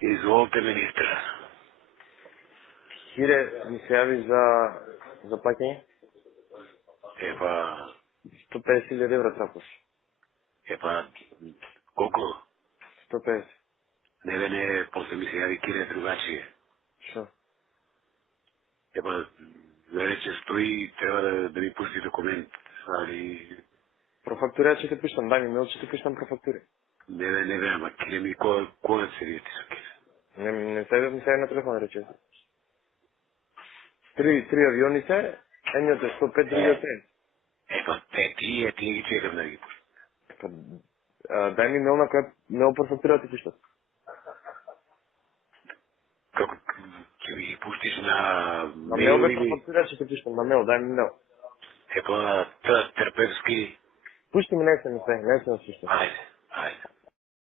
Изvolite, министра. Хире, ми се яви за плаќање? Епа, 150.000 евра трапаш. епа, колко? 150. Не, после ми се яви Кире другачие. Шо? Епа, вече стои, трябва да ми пусти документ. Али, Профактура ќе те пуштам, дај ми мейл, ќе те пуштам профактури. не, ама Кире ми, која се видите со Кире? Не се на телефон рече. Три авиони се, едниот е 105, другиот е. Епа, тие ги чекам да ги пусти. Па, дај ми мейл на која мейл профактура ти пуштат. Како, ќе ми ги пуштиш на На мейл мейл бе или? профактура ќе те пуштам, на мейл, дај ми мейл. Епа, терапевски. Пушти ми не се, не се пуштам. Ајде.